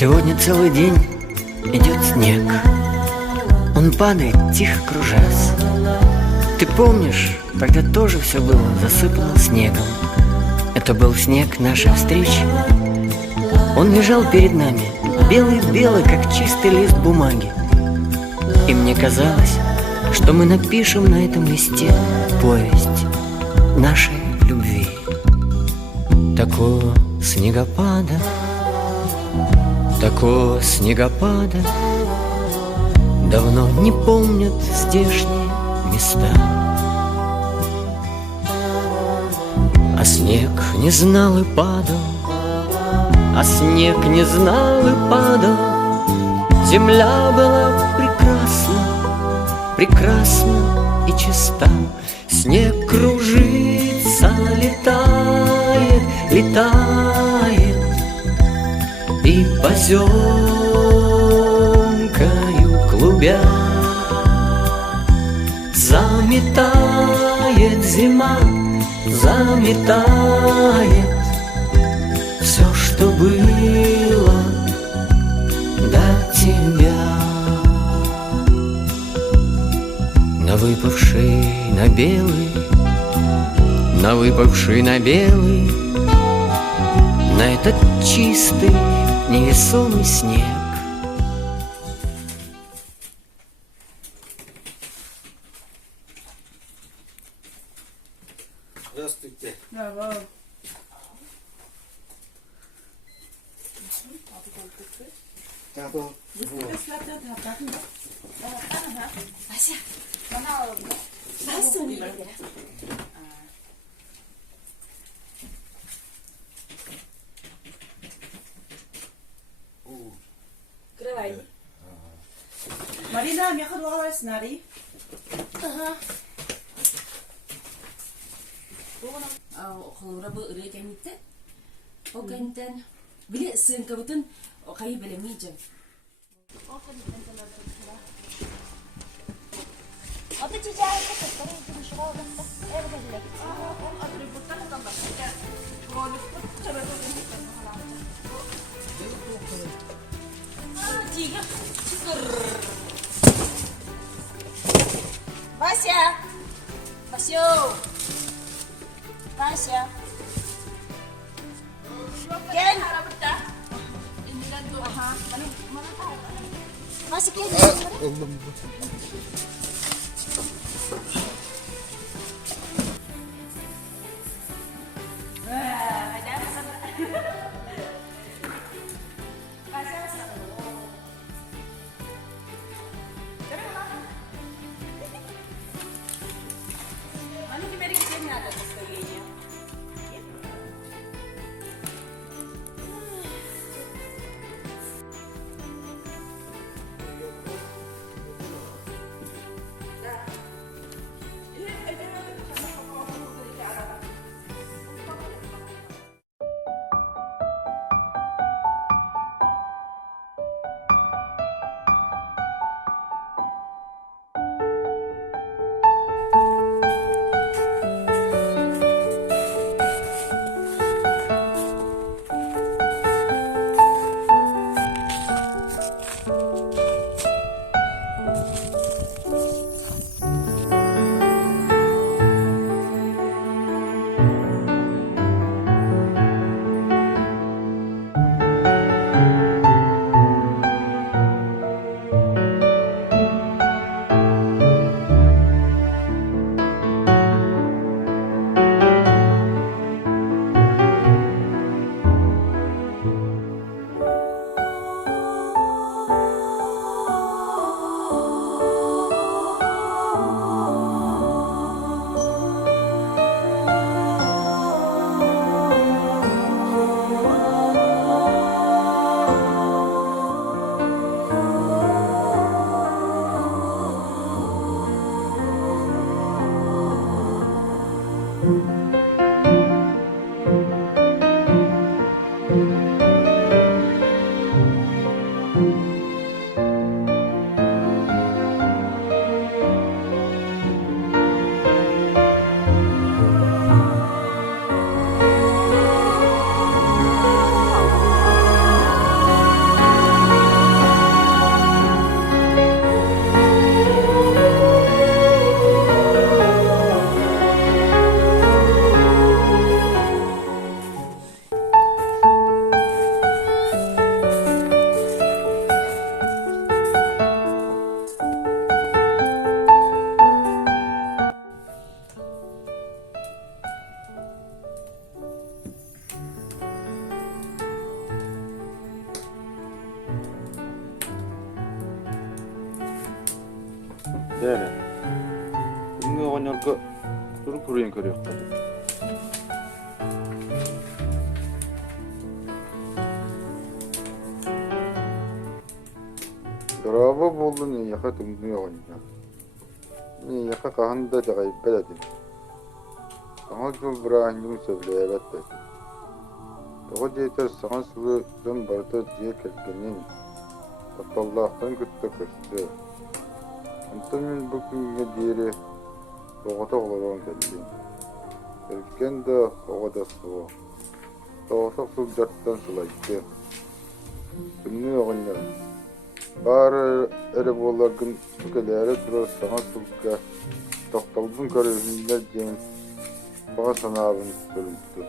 Сегодня целый день идет снег. Он падает, тихо кружась. Ты помнишь, тогда тоже все было засыпано снегом. Это был снег нашей встречи. Он лежал перед нами, белый-белый, как чистый лист бумаги. И мне казалось, что мы напишем на этом листе повесть нашей любви. Такого снегопада давно не помнят здешние места. А снег не знал и падал, Земля была прекрасна и чиста. Снег кружится, летает и поземкою клубя заметает зима, заметает все, что было до тебя. На выпавший на белый, на этот чистый невесомый снег. Здравствуйте. Давай. Вася, Вася, открывай. Марина, я ходила с Нари. Холура bu ırıya gelmekte. O kenten bile sığın kabutun o kayı bilemeyeceğim. Adı çiçeği kapatları için şu odamda evde bile. On atributlarından başka. Rolüstü çabuk olun. Tiga, çıkır. Вася! Васю! Вася! Gel! Vася gel. Yani. Bunu oynarka durup buraya körüyor. Bravo buldun ya yaka tümdüğü oyna. Ni yaka kahanda da gayip beladim. Sana yol bırakın söyle evet de. Doğu yeter sana sulu can barda diye kelgenin. Allah'tan kütte kırstı. Antamin bugün diğeri doğada olan geldi. Erken de havada sıvı. Doğusak sulcattan sulaydı. Tümünü oğunlar. Bari ere boğulargın tükelere durar sana sulka. Doktalbın kararınlar diyen bana sana abin bölündü.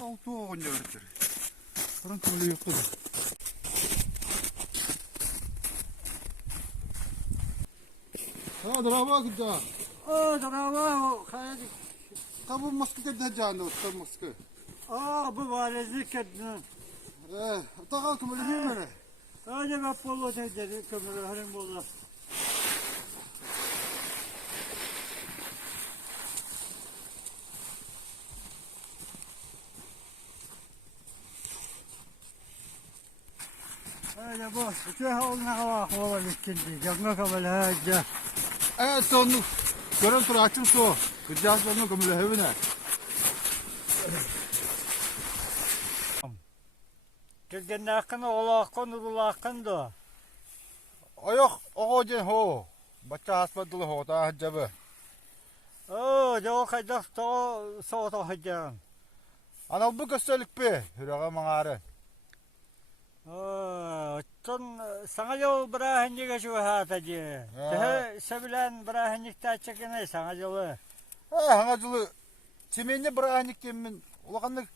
Altı oynuyordur. Buranın tümülü yoktu da. Hadi rava gidda. Bravo, haydi. Kabul maske de canlı usta maske. Bu valezlik ettin. Takal tümülü mi? Hadi bak bolu dedi, kömürü harim bolu. Öyle bu. Bütün oluna hava bitkindi. Yanına kabul hacca. Evet sonu. Görün tur açım su. Gıcaz onu kumulu evine. Gelgen akın oğlakın ulakın da. Ayok oğucun ho. Baca hasbadılı ho da hacabı. Jo kaydak to soğutu haccan. Anal bu gösterlik be. Hürağa mağarı. Ton sana yol bırahanlığa şu hatacı. Daha sevilen bırahanlıkta çekene sana yolu. Hangacılı. Çimenli bıraknik demin. Ulakanlık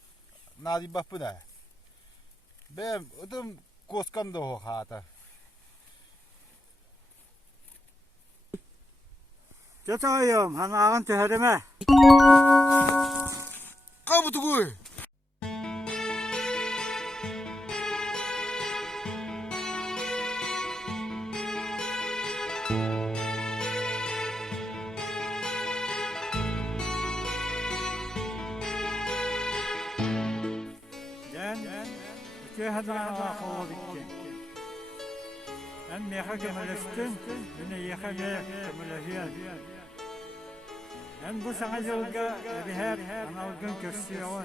nadi bak bu ne? Ben ödüm koskam da ho hata. Jatayım, hanağın tüherime. Kabutu koy. İki hanağın kolu bitti. En meha kemelestin, yine yaka kemelesiyen. En bu sana yolga bir her analgın gösteriyor.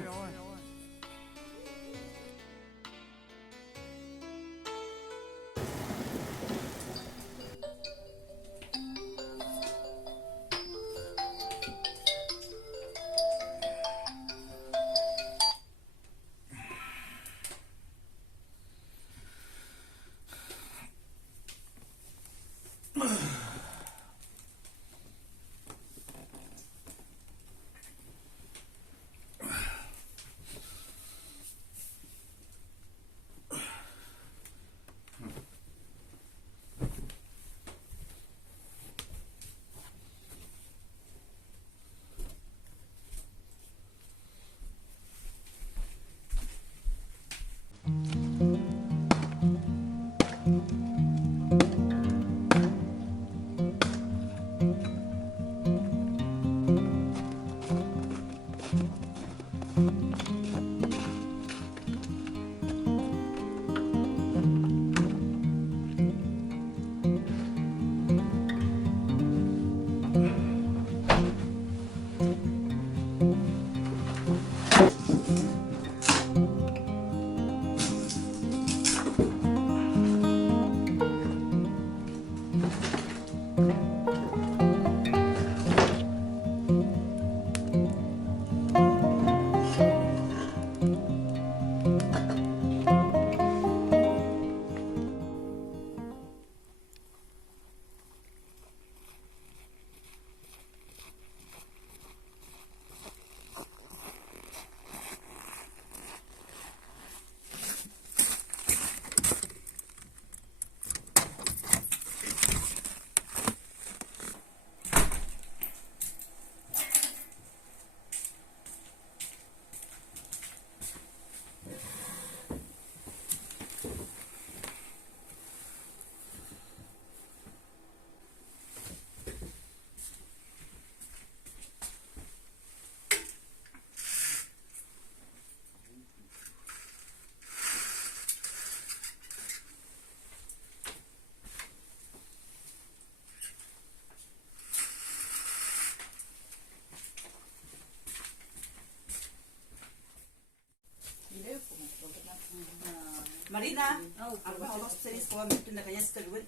Alina. Arba halas spesialist kovan bütün ne kayas kalır.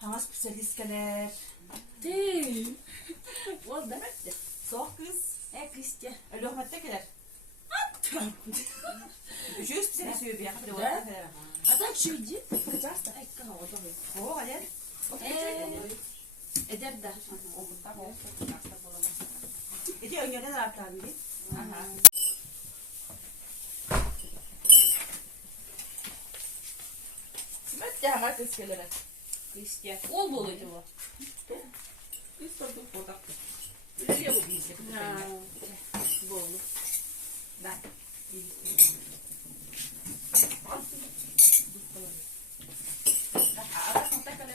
Halas spesialist kalır. Tey. Ol da. Soğuk kız. Kristya. Öyle olmadı kadar. Üçüncü spesialist söylüyor bir yakın. Atak şuydu. Kaçarsa. Ay kahvaltı. O hadi. Eder de. İki öngörden artar bir. Mötte hemen kız kalır. Kristya. Ol boluydu bu. Biz sorduğum fotoğraf. Biliyor bu bilgi. Bolu. Ben. Ada kontak kalır.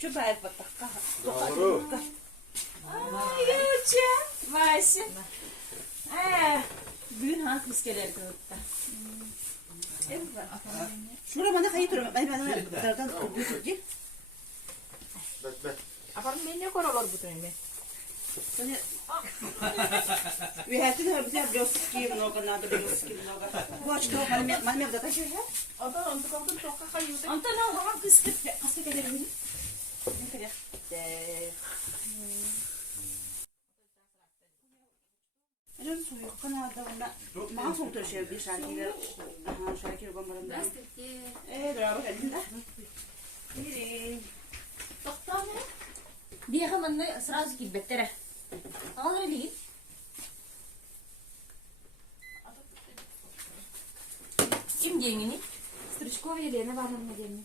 Şu bayat bak. Doğru. Ay Yuça. Vaysi. Bugün ha Kristyalar kılıkta. Şurada bana kayıt durma. Ben dardan kurduğum Bet. Aparım ben ne korolor bu tane. Hani vi hade det här bröstskriv någon hade bröstskriv någon. Vad ska man med detta köra? Ada untuk kamu tuh toka kayu teh. Anta na ha Kristya. Kasih ke dari ini. Öyle soruyor. Kanada onda. Masum taşıyor bir şarkıyla. Aha şarkıyla bombalarım. Bravo elinde. Biri. Toktan mı? Dia kan mana seratus kibet tere. Kalau lagi. Kim dia ini? Стручкова Елена Ивановна День.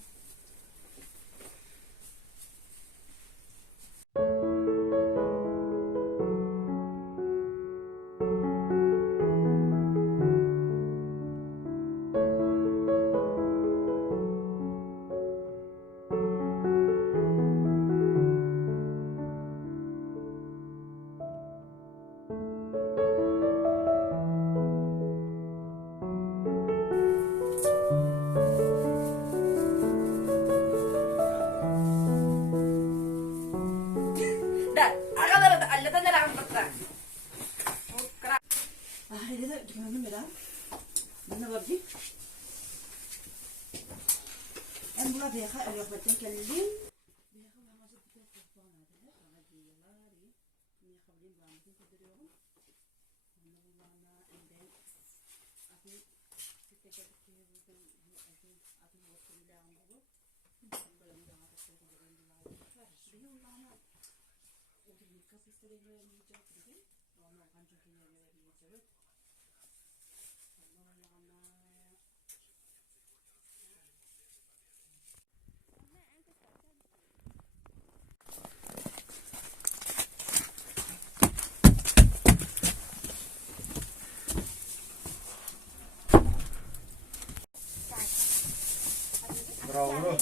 Bravo.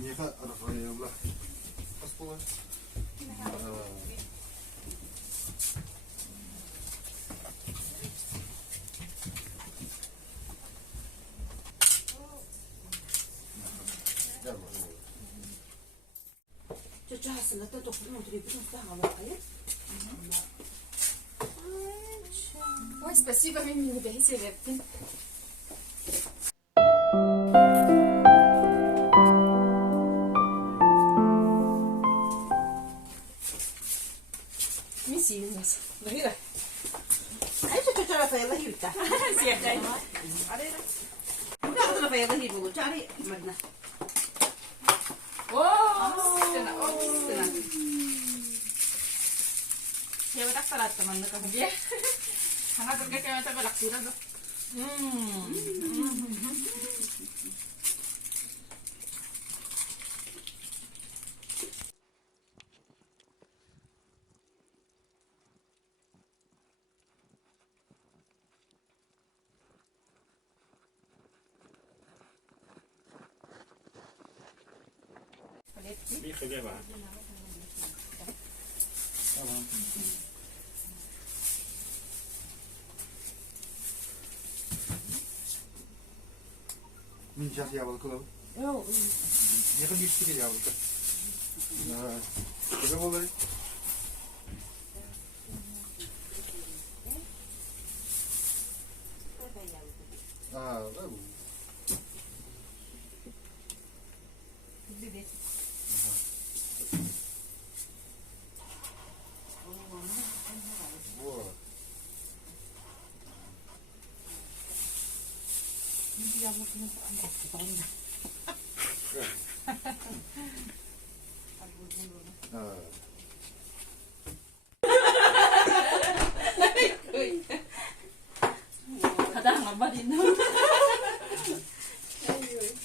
Niye kadar arafaya yolla? Kas pola. Gel bakalım. 저쪽에서 또 조금 우리 무슨 거 하고 Ой, спасибо, Мими, да себептен. Мен сүймес. Бұрыра. 저쪽에서 연락이 있다. Сияқтай. 저쪽에서 연락이 보고 자리 맞나? О, стена. Я вот так парадта манна кахабия. Хана турга кемета балактира до. Min сейчас я волкалав. Не ходишь тебе яблоко. Тебе волой. Да. Вот. 하다 한 마리 넣어.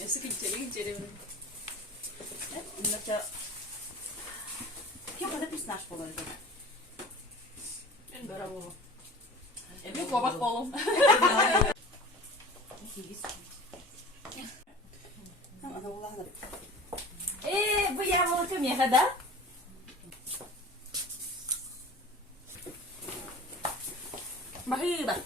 스킨체리. 이제 피부가 비슷하시 보는 거. 뭐라고? 에비 꼬박 꼬. Bu yağmur kim yakada? Bakıyor bak.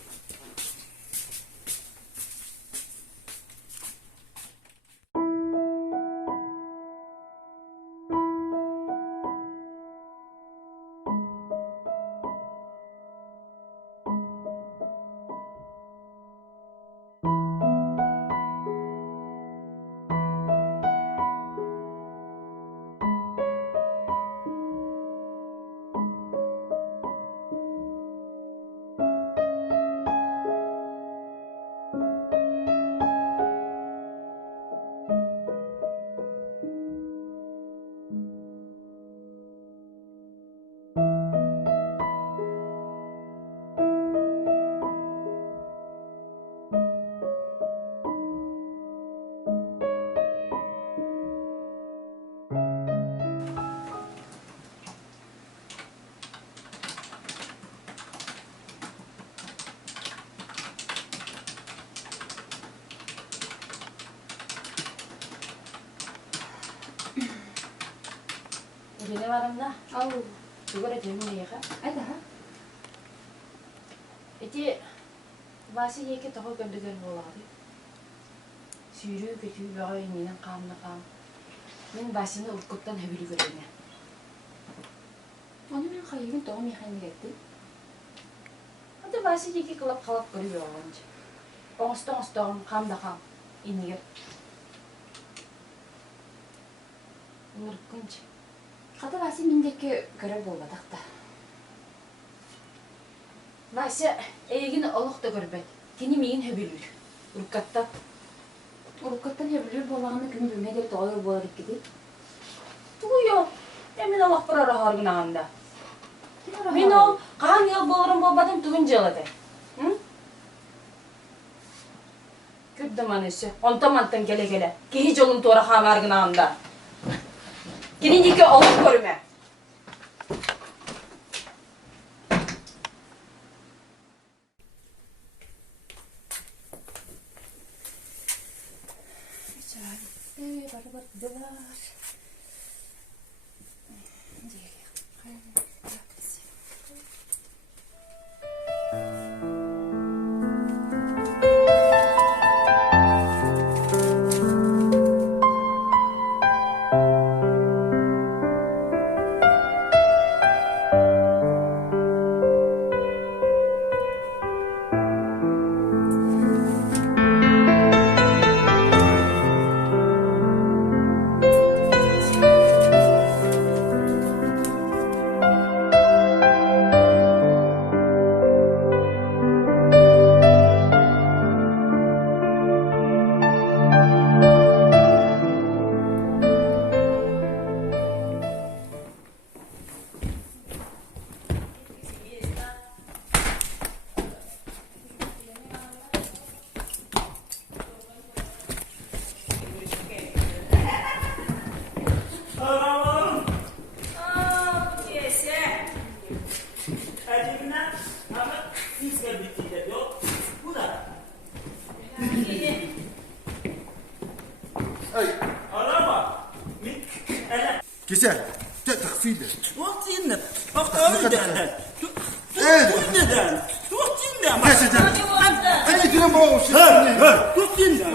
Gene varımda. Al. Sigara cemini yaka. Ayda ha. Eti bası yeke tohu göndügön boladı. Sürü kötü bağı ininen kanlı kan. Men basını urkuttan hebili göreyne. Onu men kayıgın tohu mekani getti. Hadi bası yeke kılap kalap görüyor olunca. Oğustan kamda kam. İniger. Nırkınç. Хата Вася миндеке көрөр болбадак да. Вася эйгин олук да көрбөт. Кини мигин хөбүлүр. Уркаттан хөбүлүр болаганы күн билмедер тоолор болор экеди. Тугуйо. Мен олук барар харгын анда. Мен ол каан ел болорун болбадым тугун жылады. Күрдүм анысы. Онтомантан келе. Кии жолун туура хамаргын анда. Кининики олох көрүмө. Güzel. Takfiyle. Tuğtinle. Bak öyle. Tuğtinle. Tuğtinle. Gerçekten. Hadi gidelim o şey. Tuğtinle.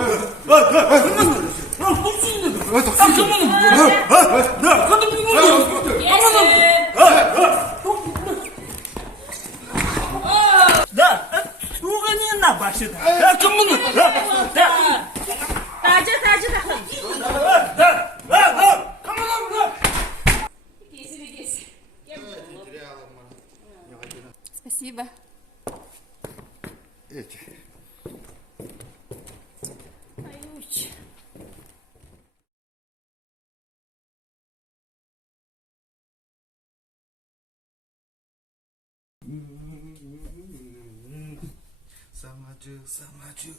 Спасибо. Эти. Самаджу, самаджу.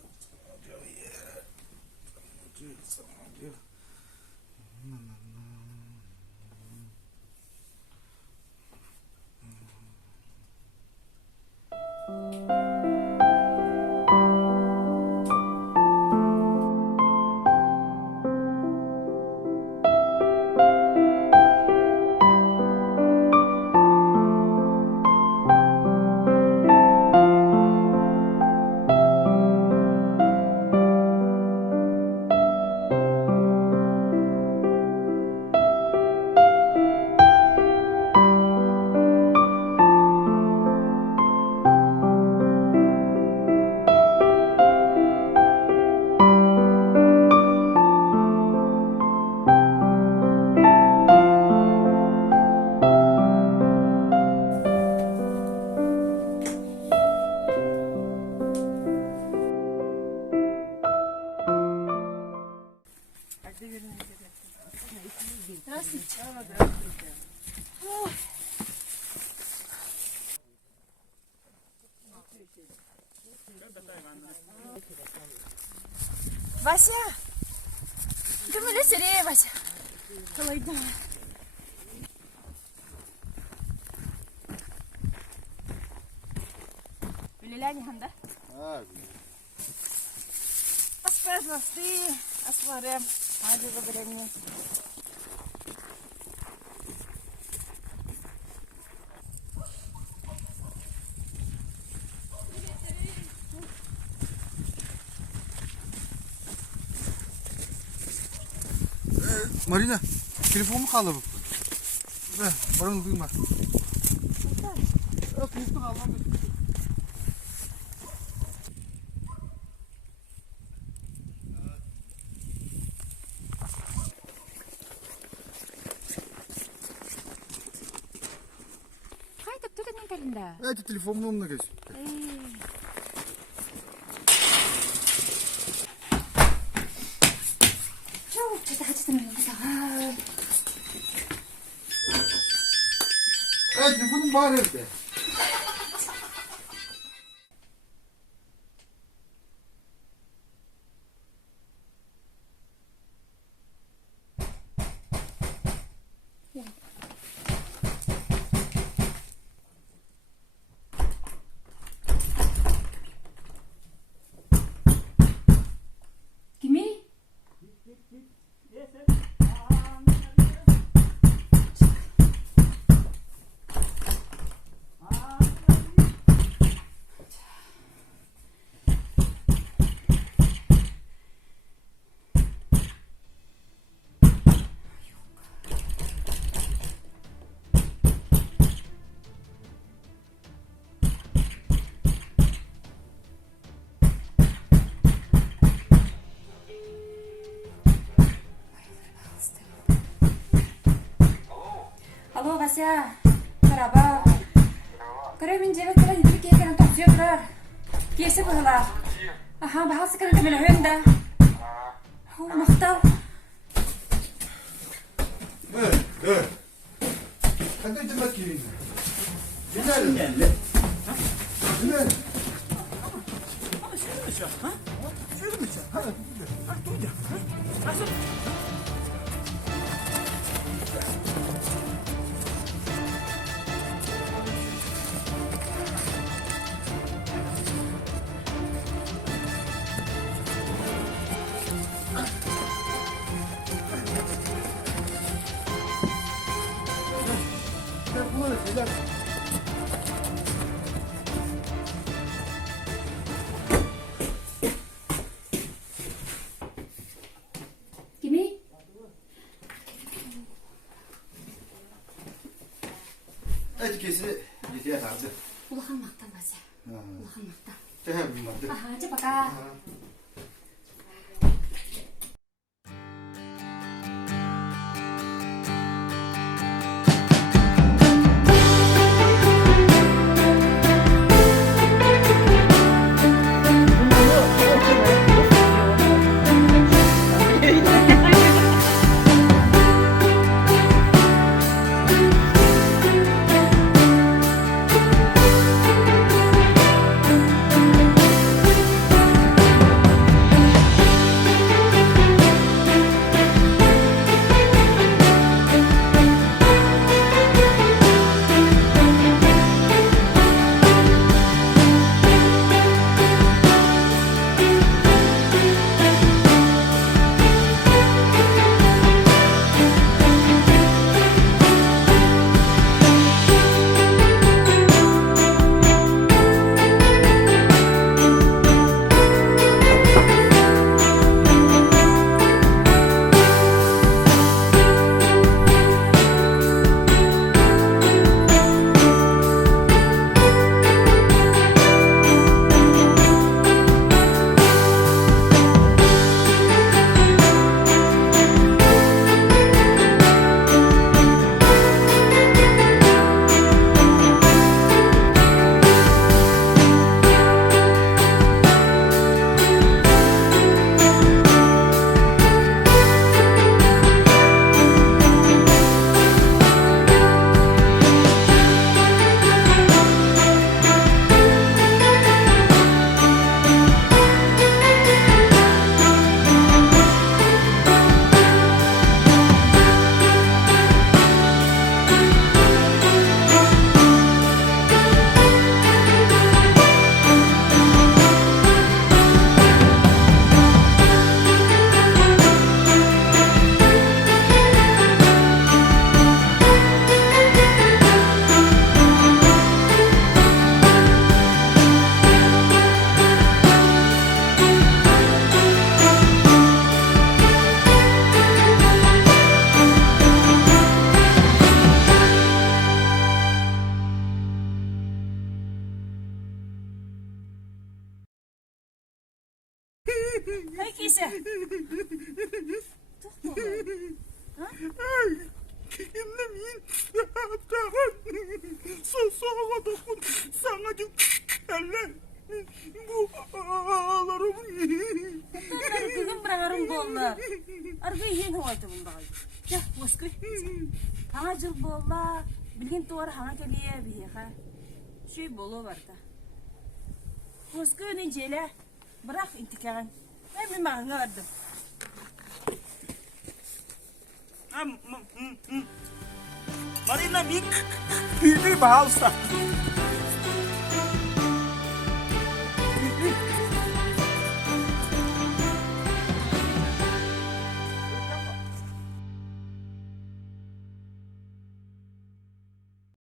Самаджу. Вася! Ты мне серее, Вася. Колайда. Билеляне ханда? Аспазна ты, аспарем. Ади заберегни. Marina, telefonumu kaldı bu. Ver, barın duyma. Кайтып түтінен кәлінді. Это телефон номер газ. Чау, что-то хочется мне написать. Telefonum var evde. Вася, Караба. Görevin cebe kadar gidip gelirken topsuyor durar. Kiyesi bıhıla. Aha, bahası kanka bile hönde. Muhtal. 네. 한대 좀 맞기. Sen de. 네. Kimi? Hadi kesini gidiyor artık. Ulakan maktan Vася. Ulakan maktan. Tamam mı? Aha, cepat kak. Hey kiyesi. Kimlemeyin. Soğuğa dokun. Sana diyor. Eller. Bu ağlarım. Bunlar kızım bırakırım bollar. Argı yiyin havaydı bunlar. Ya boşku. Hana jıl bolla. Bilgin doğru hana geliye bir ha. Şey bolu var da. Boşku necele. Bırak intikaran. Ben bir mağına vardım. Marina Mik. Bir bağırsa.